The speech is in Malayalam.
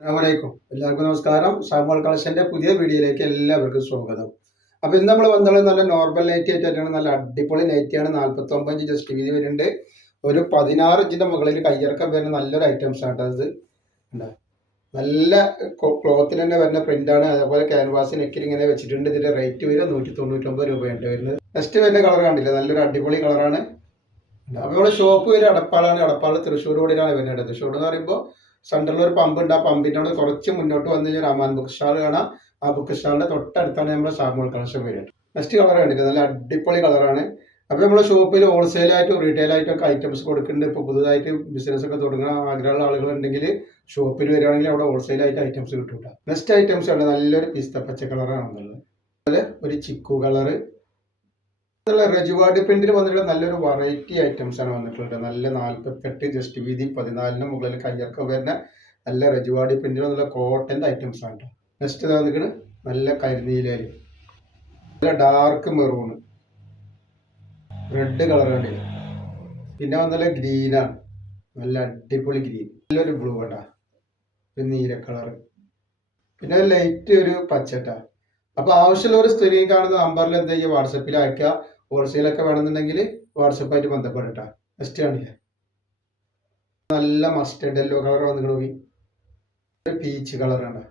അസ്സലാമലൈക്കും. എല്ലാവർക്കും നമസ്കാരം. സാമുവൽ കളക്ഷന്റെ പുതിയ വീഡിയോയിലേക്ക് എല്ലാവർക്കും സ്വാഗതം. അപ്പോൾ ഇന്ന് നമ്മൾ വന്നത് നല്ല നോർമൽ നൈറ്റി ആയിട്ടാണ്. നല്ല അടിപൊളി നൈറ്റിയാണ്. 49 ഇഞ്ച് ജസ്റ്റ് വീതി വരുന്നുണ്ട്. ഒരു 16 ഇഞ്ചിന്റെ മുകളിൽ കയ്യിറക്കം വരുന്ന നല്ലൊരു ഐറ്റംസ് ആണ് അത്. നല്ല ക്ലോത്തിൽ തന്നെ വരുന്ന പ്രിന്റാണ്. അതേപോലെ ക്യാൻവാസ് നെക്കിൽ ഇങ്ങനെ വെച്ചിട്ടുണ്ട്. ഇതിന്റെ റേറ്റ് വരും 199 രൂപയാണ് വരുന്നത്. നെക്സ്റ്റ് വരുന്ന കളർ കണ്ടില്ല, നല്ലൊരു അടിപൊളി കളറാണ്. അപ്പോൾ നമ്മുടെ ഷോപ്പ് വരും അടപ്പാളാണ്. അടപ്പാൾ തൃശ്ശൂർ റോഡിലാണ് വരുന്നത്. തൃശ്ശൂർ എന്ന് പറയുമ്പോൾ സെൻട്രലിൽ ഒരു പമ്പ് ഉണ്ട്. ആ പമ്പിൻ്റെ അവിടെ കുറച്ച് മുന്നോട്ട് വന്നു കഴിഞ്ഞാൽ റഹ്മാൻ ബുക്ക് സ്റ്റാൾ കാണാം. ആ ബുക്ക് സ്റ്റാളിന്റെ തൊട്ടടുത്താണ് നമ്മുടെ സാമുവൽ കളക്ഷൻ വരുന്നത്. നെക്സ്റ്റ് കളർ കണ്ടിട്ട് നല്ല അടിപൊളി കളറാണ്. അപ്പോൾ നമ്മുടെ ഷോപ്പിൽ ഹോൾസെയിലായിട്ടും റീറ്റെയിൽ ആയിട്ടും ഒക്കെ ഐറ്റംസ് കൊടുക്കുന്നുണ്ട്. ഇപ്പോൾ പുതുതായിട്ട് ബിസിനസ് ഒക്കെ തുടങ്ങുന്ന ആഗ്രഹമുള്ള ആളുകളുണ്ടെങ്കിൽ ഷോപ്പിൽ വരികയാണെങ്കിൽ അവിടെ ഹോൾസെയിലായിട്ട് ഐറ്റംസ് കിട്ടും. നെക്സ്റ്റ് ഐറ്റംസ് ആണ് നല്ലൊരു പിസ്ത പച്ച കളറാണെന്നുള്ളത്. അതുപോലെ ഒരു ചിക്കു കളറ്, റജുവാടി പ്രിന്റിൽ വന്നിട്ടുള്ള നല്ലൊരു വെറൈറ്റി ഐറ്റംസ് ആണ് വന്നിട്ടുള്ളത്. നല്ല 48 ജസ്റ്റ് വീതി 14 മുകളിൽ കയ്യൊക്കെ വരുന്ന നല്ല റജുവാടി പ്രിന്റിൽ വന്നുള്ള കോട്ടന്റെ ഐറ്റംസ് ആണ്. നെക്സ്റ്റ് വന്നിട്ട് നല്ല കരിനീലയിൽ, നല്ല ഡാർക്ക് മെറൂണ്, റെഡ് കളർ കണ്ടില്ല. പിന്നെ വന്നുള്ള ഗ്രീനാണ്, നല്ല അടിപൊളി ഗ്രീൻ, നല്ലൊരു ബ്ലൂ കേട്ടാ, ഒരു നീല കളറ്, പിന്നെ ലൈറ്റ് ഒരു പച്ചട്ടാ. അപ്പോൾ ആവശ്യമുള്ള ഒരു സ്ത്രീ കാണുന്ന നമ്പറിൽ എന്താ ചെയ്യുക, വാട്സപ്പിൽ അയക്കുക. ഹോൾസെയിലൊക്കെ വേണമെന്നുണ്ടെങ്കിൽ വാട്സപ്പായിട്ട് ബന്ധപ്പെട്ടാ. നെക്സ്റ്റ് കാണില്ലേ, നല്ല മസ്റ്റർഡ് യെല്ലോ കളർ വന്നിട്ട് പീച്ച് കളറാണ്.